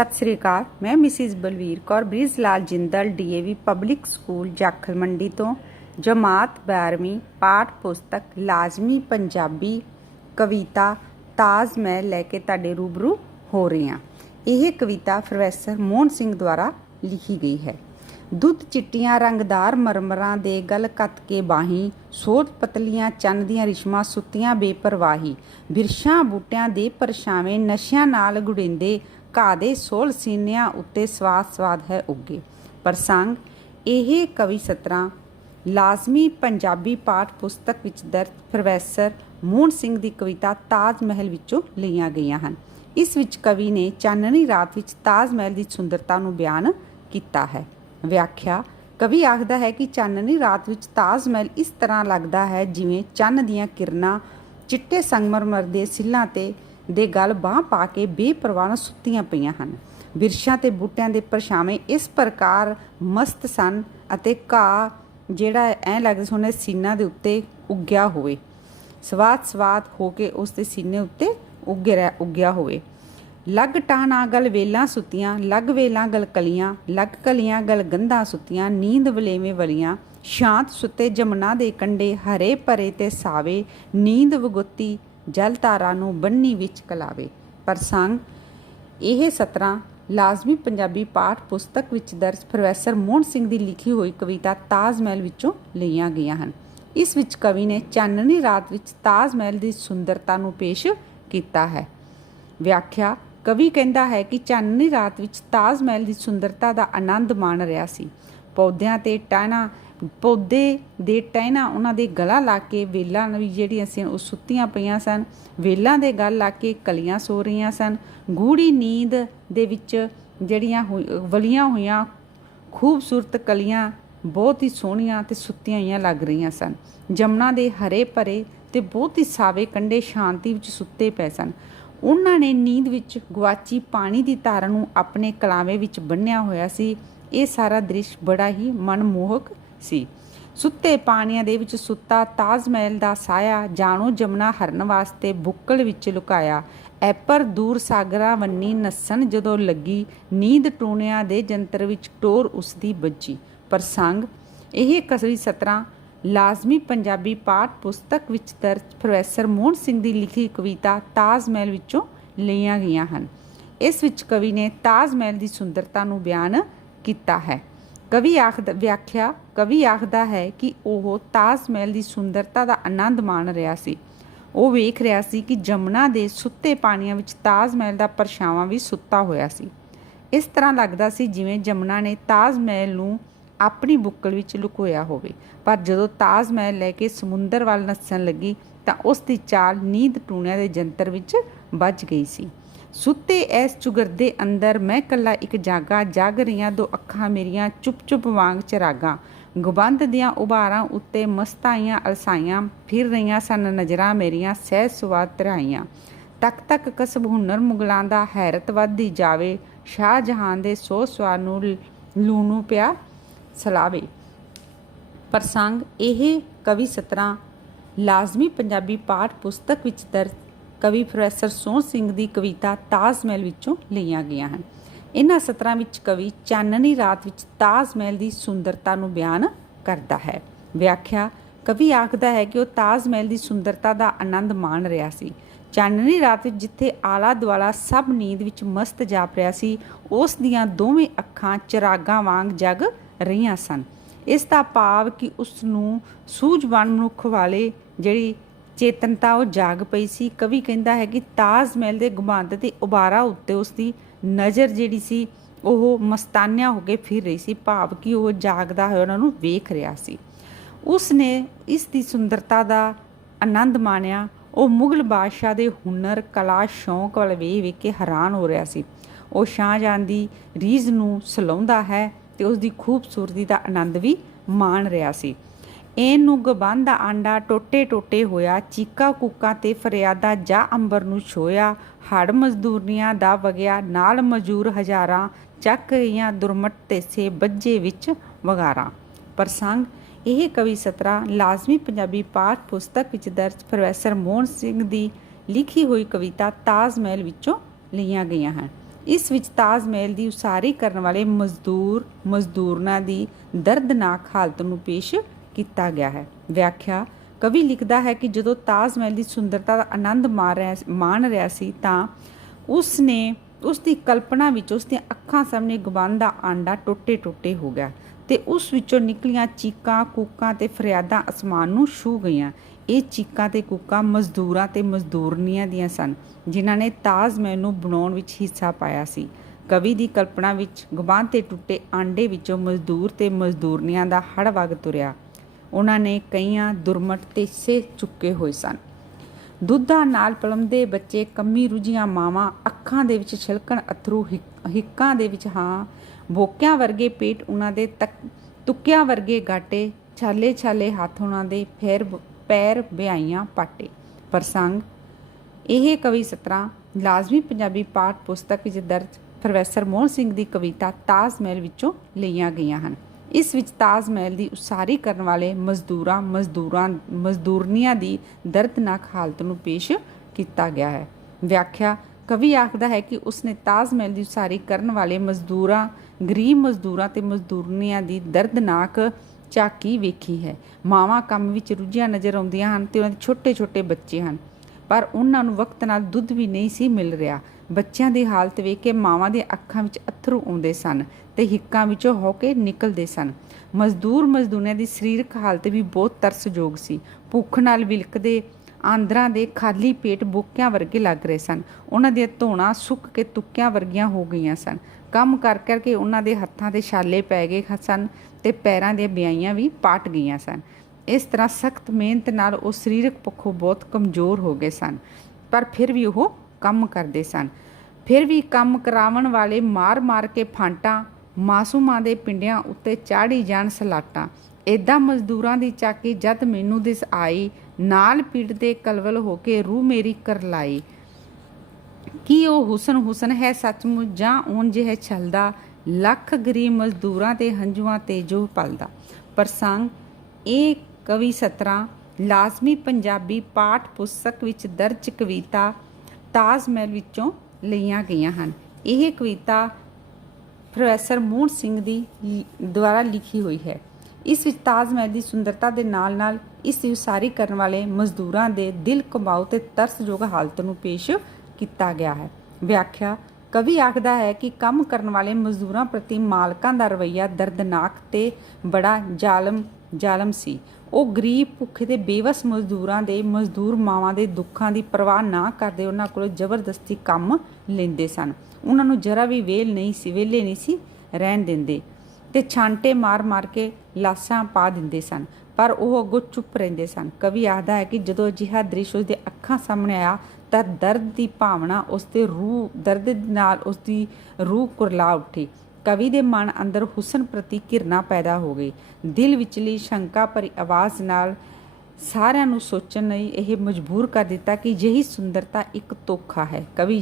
सत श्री अकाल। मैं Mrs Balvir Kaur Brij Lal Jindal DAV public school Jakhal Mandi तो जमात 12वीं पाठ पुस्तक लाजमी पंजाबी कविता ताज महल लैके तुहाडे रूबरू हो रही हाँ। यह कविता प्रोफैसर मोहन सिंह द्वारा लिखी गई है। दुध चिट्टियां रंगदार मरमरां दे गल कत के बाही, सोध पतलियां चन्न दियां रिश्मां सुत्तियां बेपरवाही, बिरशां बूटियां दे परछावें नशियां नाल गुड़ेंदे, घाह दे सोल सीनियां उत्ते स्वाद स्वाद है उगे। प्रसंग यह कवि सतरां लाजमी पंजाबी पाठ पुस्तक विच दर्ज प्रोफैसर मोहन सिंह की कविता ताज महल विचों लईआं गईआं हन। इस विच कवि ने चाननी रात विच ताज महल की सुंदरता नूं बयान किया है। व्याख्या कवि आखदा है कि चाननी रात विच ताज महल इस तरह लगता है जिवें चन्न दीआं किरनां चिट्टे संगमरमर दे सिल्लां ते दे गल बांह पा के बेपरवाह सुत्तियां पईआं हन। बिरशां ते बूटियां दे परछावें इस प्रकार मस्त सन अते घाह जिहड़ा ऐ लगदा सी उहने सीना दे उत्ते उग्गिया होवे, सवाद सवाद हो के उस दे सीने उत्ते उग्गिया होवे। लग टाहना गल वेलां सुत्तियां, लग वेलां गल कलियां, लग कलियां गल गंधां सुत्तियां, नींद वलेवें वलियां, शांत सुते जमुना दे कंढे हरे भरे ते सावे, नींद वगुत्ती जल धारा नूं बन्नी विच कलावे। प्रसंग यह सतरां लाजमी पंजाबी पाठ पुस्तक विच दर्ज प्रोफैसर मोहन सिंह की लिखी हुई कविता ताज महल विचों लईआं गईआं हन। इस विच कवि ने चाननी रात विच ताज महल की सुंदरता नूं पेश किया है। व्याख्या कवि कहता है कि चाननी रात विच ताज महल की सुंदरता का आनंद माण रहा सी। पौधों ते टहना पौधे दे टहना उन्हां दे गला ला के वेलां भी जिहड़ियां सन वो सुत्तियां पईआं सन, वेलां दे गल ला के कलियां सो रहीआं सन। गूढ़ी नींद दे विच जिहड़ियां वलियां होईआं खूबसूरत कलियां बहुत ही सोहणियां ते सुत्तियां होईआं लग रहीआं सन। जमुना दे हरे भरे ते बहुत ही सावे कंढे शांति विच सुत्ते पए सन। उन्हां ने नींद विच गुआची पानी की धारा नूं अपने कलावे विच बन्निया होया सी। ये सारा दृश बड़ा ही मनमोहक सी। सुत्ते पानियां दे विच सुत्ता ताज महल दा साया, जाणो जमुना हरन वास्ते बुक्कल विच लुकाया, ऐपर दूर सागरां वन्नी नस्सन जदों लगी, नींद टूणियां दे जंतर विच टोर उसदी बज्जी। प्रसंग यह कवि सतरां लाजमी पंजाबी पाठ पुस्तक विच दर्ज प्रोफैसर मोहन सिंह की लिखी कविता ताज महल विचों लईआं गईआं हन। इस विच कवि ने ताज महल की सुंदरता नूं बयान किया है। व्याख्या कवि आखदा है कि वह ताज महल की सुंदरता का आनंद माण रहा सी। वो वेख रहा सी कि जमुना दे सुत्ते पानियां विच ताज महल का परछावां भी सुत्ता होया सी। इस तरह लगदा सी जिवें जमुना ने ताज महल नूं अपनी बुक्कल विच लुकोया होवे। पर जदों ताज महल लैके समुंदर वाल नस्सण लगी तां उस दी चाल नींद टूणियां दे जंतर विच ਵੱਜ गई सी। सुते ऐस चुगरदे अंदर मैं कला एक जागा, जाग रहीआं दो अखां मेरियां चुप चुप वांग चरागा, गुबंद दियां उभारां उत्ते मस्ताइयां अलसाइयां, फिर रहीआं सन नज़रां मेरियां सहज सुवाद तराइयां। तक तक कसब हुनर मुगलां दा हैरत वधदी जावे, शाहजहां दे सो स्वाद नूं लूणू पिया सलावे। प्रसंग यह कवि सतरां लाजमी पंजाबी पाठ पुस्तक विच दर्ज कवि प्रोफैसर सोहन सिंह की कविता ताज महल विचों लईआं गईआं हन। इन्हां सतरां विच कवि चाननी रात विच ताज महल की सुंदरता नूं बयान करता है। व्याख्या कवि आखदा है कि वह ताज महल की सुंदरता का आनंद माण रहा सी। चाननी रात विच जिथे आला दुआला सब नींद विच मस्त जाप रहा सी, उस दियां दोवें अखां चिरागां वांग जग रहीआं सन। इस दा भाव कि उस नूं सूझवान मनुख वाले जिहड़ी चेतनता वो जाग पई सी। कवि कहता है कि ताज महल के गुबंद ते उबारा उत्ते उसकी नज़र जिहड़ी सी वो मस्तानिया होके फिर रही सी, भाव कि वो जागदा होया उन्हां नूं वेख रहा सी। उसने इस दी सुंदरता का आनंद माणिया। वो मुगल बादशाह के हुनर कला शौक वाल वेख के हैरान हो रहा सी। वो शाहजहां दी रीझ नूं सलाउंदा है ते उसकी खूबसूरती का आनंद भी माण रहा सी। ਇਹਨੂੰ ਗਬੰਦ ਦਾ ਆਂਡਾ ਟੋਟੇ ਟੋਟੇ ਹੋਇਆ, ਚੀਕਾ ਕੂਕਾਂ ਤੇ ਫਰਿਆਦਾ ਜਾ ਅੰਬਰ ਨੂੰ ਛੋਇਆ, ਹੜ ਮਜ਼ਦੂਰੀਆਂ ਦਾ ਵਗਿਆ ਨਾਲ ਮਜ਼ਦੂਰ ਹਜ਼ਾਰਾਂ, ਚੱਕ ਗਈਆਂ ਦੁਰਮਟ ਤੇ ਸੇ ਬੱਜੇ ਵਿੱਚ ਵਗਾਰਾਂ। ਪ੍ਰਸੰਗ ਇਹ ਕਵੀ ਸਤਰਾਂ ਲਾਜ਼ਮੀ ਪੰਜਾਬੀ ਪਾਠ ਪੁਸਤਕ ਵਿੱਚ ਦਰਜ ਪ੍ਰੋਫੈਸਰ ਮੋਹਨ ਸਿੰਘ ਦੀ ਲਿਖੀ ਹੋਈ ਕਵਿਤਾ ਤਾਜ ਮਹਿਲ ਵਿੱਚੋਂ ਲਈਆਂ ਗਈਆਂ ਹਨ। ਇਸ ਵਿੱਚ ਤਾਜ ਮਹਿਲ ਦੀ ਉਸਾਰੀ ਕਰਨ ਵਾਲੇ ਮਜ਼ਦੂਰਾਂ ਦੀ ਦਰਦਨਾਕ ਹਾਲਤ ਨੂੰ ਪੇਸ਼ ਕੀਤਾ ਗਿਆ ਹੈ। ਵਿਆਖਿਆ ਕਵੀ ਲਿਖਦਾ ਹੈ ਕਿ ਜਦੋਂ ਤਾਜ ਮਹਿਲ ਦੀ ਸੁੰਦਰਤਾ ਦਾ ਆਨੰਦ ਮਾਣ ਰਿਹਾ ਸੀ ਤਾਂ ਉਸ ਦੀ ਕਲਪਨਾ ਵਿੱਚ ਉਸ ਦੀਆਂ ਅੱਖਾਂ ਸਾਹਮਣੇ ਗੁੰਬਦ ਦਾ ਆਂਡਾ ਟੋਟੇ ਹੋ ਗਿਆ ਤੇ ਉਸ ਵਿੱਚੋਂ ਨਿਕਲੀਆਂ ਚੀਕਾਂ ਕੂਕਾਂ ਤੇ ਫਰਿਆਦਾਂ ਅਸਮਾਨ ਨੂੰ ਛੂਹ ਗਈਆਂ। ਇਹ ਚੀਕਾਂ ਤੇ ਕੂਕਾਂ ਮਜ਼ਦੂਰਾਂ ਤੇ ਮਜ਼ਦੂਰਨੀਆਂ ਦੀਆਂ ਸਨ ਜਿਨ੍ਹਾਂ ਨੇ ਤਾਜ ਮਹਿਲ ਨੂੰ ਬਣਾਉਣ ਵਿੱਚ ਹਿੱਸਾ ਪਾਇਆ ਸੀ। ਕਵੀ ਦੀ ਕਲਪਨਾ ਵਿੱਚ ਗੁੰਬਦ ਤੇ ਟੁੱਟੇ ਆਂਡੇ ਵਿੱਚੋਂ ਮਜ਼ਦੂਰ ਤੇ ਮਜ਼ਦੂਰਨੀਆਂ ਦਾ ਹੜ ਵਗ ਤੁਰਿਆ। ਉਹਨਾਂ ਨੇ ਕਈਆਂ ਦੁਰਮਟ ਤੇ ਹਿੱਸੇ ਚੁੱਕੇ ਹੋਏ ਸਨ। ਦੁੱਧਾਂ ਨਾਲ ਪਲਮਦੇ ਬੱਚੇ, ਕੰਮੀ ਰੁੱਝੀਆਂ ਮਾਵਾਂ, ਅੱਖਾਂ ਦੇ ਵਿੱਚ ਛਿਲਕਣ ਅਥਰੂ, ਹਿੱਕਾਂ ਦੇ ਵਿੱਚ ਹਾਂ, ਬੋਕਿਆਂ ਵਰਗੇ ਪੇਟ ਉਹਨਾਂ ਦੇ, ਤੁੱਕਿਆਂ ਵਰਗੇ ਗਾਟੇ, ਛਾਲੇ ਹੱਥ ਉਹਨਾਂ ਦੇ, ਪੈਰ ਵਿਆਹੀਆਂ ਪਾਟੇ। ਪ੍ਰਸੰਗ ਇਹ ਕਵੀ ਸਤਰਾਂ ਲਾਜ਼ਮੀ ਪੰਜਾਬੀ ਪਾਠ ਪੁਸਤਕ ਵਿੱਚ ਦਰਜ ਪ੍ਰੋਫੈਸਰ ਮੋਹਨ ਸਿੰਘ ਦੀ ਕਵਿਤਾ ਤਾਜ ਮਹਿਲ ਵਿੱਚੋਂ ਲਈਆਂ ਗਈਆਂ ਹਨ। ਇਸ ਵਿੱਚ ਤਾਜ ਮਹਿਲ ਦੀ ਉਸਾਰੀ ਕਰਨ ਵਾਲੇ ਮਜ਼ਦੂਰਨੀਆਂ ਦੀ ਦਰਦਨਾਕ ਹਾਲਤ ਨੂੰ ਪੇਸ਼ ਕੀਤਾ ਗਿਆ ਹੈ। ਵਿਆਖਿਆ ਕਵੀ ਆਖਦਾ ਹੈ ਕਿ ਉਸਨੇ ਤਾਜ ਮਹਿਲ ਦੀ ਉਸਾਰੀ ਕਰਨ ਵਾਲੇ ਗਰੀਬ ਮਜ਼ਦੂਰਾਂ ਤੇ ਮਜ਼ਦੂਰਨੀਆਂ ਦੀ ਦਰਦਨਾਕ ਝਾਕੀ ਵੇਖੀ ਹੈ। ਮਾਵਾਂ ਕੰਮ ਵਿੱਚ ਰੁੱਝੀਆਂ ਨਜ਼ਰ ਆਉਂਦੀਆਂ ਹਨ ਤੇ ਉਹਨਾਂ ਦੇ ਛੋਟੇ ਬੱਚੇ ਹਨ, ਪਰ ਉਹਨਾਂ ਨੂੰ ਵਕਤ ਨਾਲ ਦੁੱਧ ਵੀ ਨਹੀਂ ਸੀ ਮਿਲ ਰਿਹਾ। ਬੱਚਿਆਂ ਦੀ ਹਾਲਤ ਵੇਖ ਕੇ ਮਾਵਾਂ ਦੀਆਂ ਅੱਖਾਂ ਵਿੱਚ ਅੱਥਰੂ ਆਉਂਦੇ ਸਨ ਤੇ ਹਿੱਕਾਂ ਵਿੱਚੋਂ ਹੌਕੇ ਨਿਕਲਦੇ ਸਨ। ਮਜ਼ਦੂਰਨੀਆਂ ਦੀ ਸਰੀਰਕ ਹਾਲਤ ਵੀ ਬਹੁਤ ਤਰਸਯੋਗ ਸੀ। ਭੁੱਖ ਨਾਲ ਵਿਲਕਦੇ ਆਂਦਰਾਂ ਦੇ ਖਾਲੀ ਪੇਟ ਬੋਕਿਆਂ ਵਰਗੇ ਲੱਗ ਰਹੇ ਸਨ। ਉਹਨਾਂ ਦੀਆਂ ਧੌਣਾਂ ਸੁੱਕ ਕੇ ਤੁੱਕਿਆਂ ਵਰਗੀਆਂ ਹੋ ਗਈਆਂ ਸਨ। ਕੰਮ ਕਰਕੇ ਉਹਨਾਂ ਦੇ ਹੱਥਾਂ 'ਤੇ ਛਾਲੇ ਪੈ ਗਏ ਸਨ ਤੇ ਪੈਰਾਂ ਦੀਆਂ ਵਿਆਈਆਂ ਵੀ ਪਾਟ ਗਈਆਂ ਸਨ। ਇਸ ਤਰ੍ਹਾਂ ਸਖਤ ਮਿਹਨਤ ਨਾਲ ਉਹ ਸਰੀਰਕ ਪੱਖੋਂ ਬਹੁਤ ਕਮਜ਼ੋਰ ਹੋ ਗਏ ਸਨ, ਪਰ ਫਿਰ ਵੀ ਉਹ ਕੰਮ ਕਰਦੇ ਸਨ। ਫਿਰ ਵੀ ਕੰਮ ਕਰਾਉਣ ਵਾਲੇ ਮਾਰ ਕੇ ਫਾਂਟਾਂ, ਮਾਸੂਮਾਂ ਦੇ ਪਿੰਡਿਆਂ ਉੱਤੇ ਚਾੜੀ ਜਾਣ ਸਲਾਟਾਂ। ਏਦਾਂ ਮਜ਼ਦੂਰਾਂ ਦੀ ਚਾਕੀ ਜਦ ਮੈਨੂੰ ਦਿਸ ਆਈ, ਨਾਲ ਪੀੜ ਦੇ ਕਲਵਲ ਹੋ ਕੇ ਰੂਹ ਮੇਰੀ ਕਰਲਾਈ। ਕੀ ਉਹ ਹੁਸਨ ਹੈ ਸੱਚਮੁੱਚ ਜਾਂ ਉਂਝ ਹੈ ਛਲਦਾ, ਲੱਖ ਗਰੀਬ ਮਜ਼ਦੂਰਾਂ ਤੇ ਹੰਝੂਆਂ ਤੇ ਜੋ ਪਲਦਾ। ਪ੍ਰਸੰਗ ਇਹ ਕਵੀ ਸਤਰਾਂ ਲਾਜ਼ਮੀ ਪੰਜਾਬੀ ਪਾਠ ਪੁਸਤਕ ਵਿੱਚ ਦਰਜ ਕਵਿਤਾ ਤਾਜ ਮਹਿਲ ਵਿੱਚੋਂ ਲਈਆਂ ਗਈਆਂ ਹਨ। ਇਹ ਕਵਿਤਾ ਪ੍ਰੋਫੈਸਰ ਮੋਹਨ ਸਿੰਘ ਦੀ ਦੁਆਰਾ ਲਿਖੀ ਹੋਈ ਹੈ। ਇਸ ਵਿੱਚ ਤਾਜ ਮਹਿਲ ਦੀ ਸੁੰਦਰਤਾ ਦੇ ਨਾਲ ਇਸ ਦੀ ਉਸਾਰੀ ਕਰਨ ਵਾਲੇ ਮਜ਼ਦੂਰਾਂ ਦੇ ਦਿਲ ਕਮਾਊ ਤੇ ਤਰਸਯੋਗ ਹਾਲਤ ਨੂੰ ਪੇਸ਼ ਕੀਤਾ ਗਿਆ ਹੈ। ਵਿਆਖਿਆ ਕਵੀ ਆਖਦਾ ਹੈ ਕਿ ਕੰਮ ਕਰਨ ਵਾਲੇ ਮਜ਼ਦੂਰਾਂ ਪ੍ਰਤੀ ਮਾਲਕਾਂ ਦਾ ਰਵੱਈਆ ਦਰਦਨਾਕ ਤੇ ਬੜਾ ਜ਼ਾਲਮ ਸੀ। ਉਹ ਗਰੀਬ, ਭੁੱਖੇ ਤੇ ਬੇਵਸ ਮਜ਼ਦੂਰ ਮਾਵਾਂ ਦੇ ਦੁੱਖਾਂ ਦੀ ਪਰਵਾਹ ਨਾ ਕਰਦੇ ਉਹਨਾਂ ਕੋਲੋਂ ਜ਼ਬਰਦਸਤੀ ਕੰਮ ਲੈਂਦੇ ਸਨ। ਉਹਨਾਂ ਨੂੰ ਜਰਾ ਵੀ ਵੇਲੇ ਨਹੀਂ ਸੀ ਰਹਿਣ ਦਿੰਦੇ ਤੇ ਛਾਂਟੇ ਮਾਰ ਕੇ ਲਾਸ਼ਾਂ ਪਾ ਦਿੰਦੇ ਸਨ, ਪਰ ਉਹ ਅੱਗੋਂ ਚੁੱਪ ਰਹਿੰਦੇ ਸਨ। ਕਵੀ ਆਖਦਾ ਹੈ ਕਿ ਜਦੋਂ ਅਜਿਹਾ ਦ੍ਰਿਸ਼ ਉਸਦੇ ਅੱਖਾਂ ਸਾਹਮਣੇ ਆਇਆ ਤਾਂ ਦਰਦ ਨਾਲ ਉਸਦੀ ਰੂਹ ਕੁਰਲਾ ਉੱਠੀ। ਕਵੀ ਦੇ ਮਨ ਅੰਦਰ ਹੁਸਨ ਪ੍ਰਤੀ ਘਿਰਨਾ ਪੈਦਾ ਹੋ ਗਈ। ਦਿਲ ਵਿਚਲੀ ਸ਼ੰਕਾ ਭਰੀ ਆਵਾਜ਼ ਨਾਲ ਸਾਰਿਆਂ ਨੂੰ ਸੋਚਣ ਲਈ ਇਹ ਮਜਬੂਰ ਕਰ ਦਿੱਤਾ ਕਿ ਅਜਿਹੀ ਸੁੰਦਰਤਾ ਇੱਕ ਧੋਖਾ ਹੈ। ਕਵੀ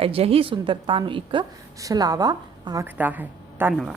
ਅਜਿਹੀ ਸੁੰਦਰਤਾ ਨੂੰ ਇੱਕ ਛਲਾਵਾ ਆਖਦਾ ਹੈ। ਧੰਨਵਾਦ।